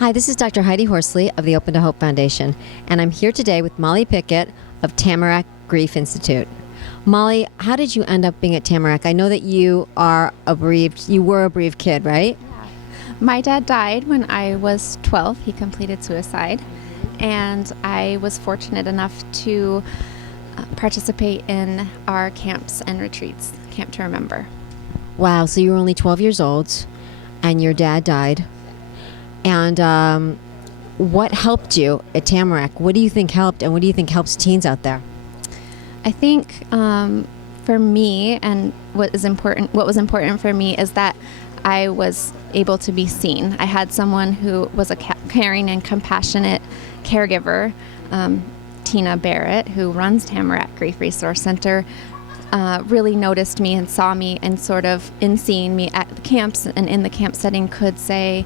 Hi, this is Dr. Heidi Horsley of the Open to Hope Foundation, and I'm here today with Molly Pickett of Tamarack Grief Institute. Molly, how did you end up being at Tamarack? I know that you were a bereaved kid, right? Yeah. My dad died when I was 12. He completed suicide, and I was fortunate enough to participate in our camps and retreats, Camp to Remember. Wow, so you were only 12 years old, and your dad died. And what helped you at Tamarack? What do you think helped, and what do you think helps teens out there? I think for me, and what was important for me is that I was able to be seen. I had someone who was a caring and compassionate caregiver, Tina Barrett, who runs Tamarack Grief Resource Center, really noticed me and saw me, and sort of in seeing me at the camps and in the camp setting could say,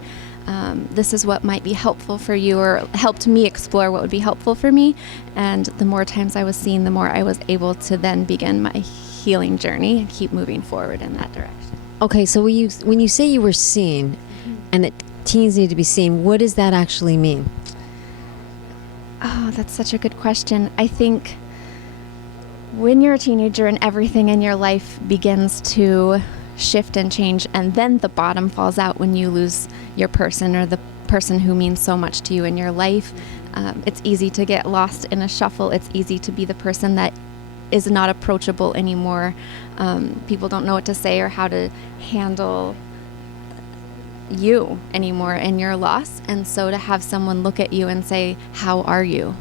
this is what might be helpful for you, or helped me explore what would be helpful for me. And the more times I was seen, the more I was able to then begin my healing journey and keep moving forward in that direction. Okay, so when you say you were seen, and that teens need to be seen, what does that actually mean? Oh, that's such a good question. I think when you're a teenager and everything in your life begins to shift and change, and then the bottom falls out when you lose your person or the person who means so much to you in your life. It's easy to get lost in a shuffle. It's easy to be the person that is not approachable anymore. People don't know what to say or how to handle you anymore in your loss. And so to have someone look at you and say, how are you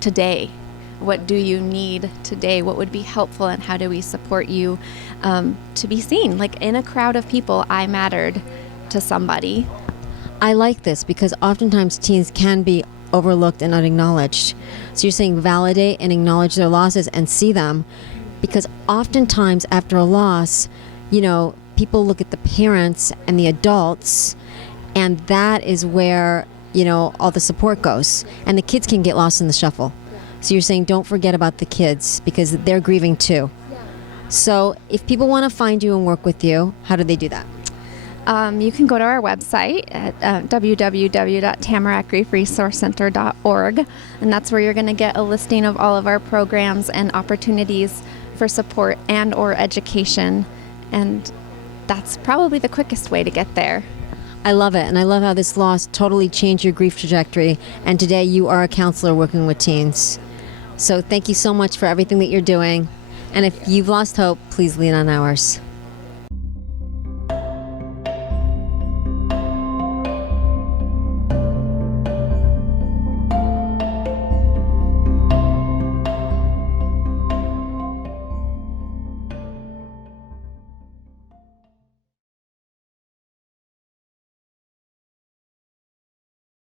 today? What do you need today? What would be helpful, and how do we support you to be seen? Like in a crowd of people, I mattered to somebody. I like this because oftentimes teens can be overlooked and unacknowledged. So you're saying validate and acknowledge their losses and see them, because oftentimes after a loss, people look at the parents and the adults, and that is where, all the support goes. And the kids can get lost in the shuffle. So you're saying don't forget about the kids because they're grieving too. So if people want to find you and work with you, how do they do that? You can go to our website at www.tamarackgriefresourcecenter.org, and that's where you're going to get a listing of all of our programs and opportunities for support and or education. And that's probably the quickest way to get there. I love it, and I love how this loss totally changed your grief trajectory, and today you are a counselor working with teens. So thank you so much for everything that you're doing, and if you've lost hope, please lean on ours.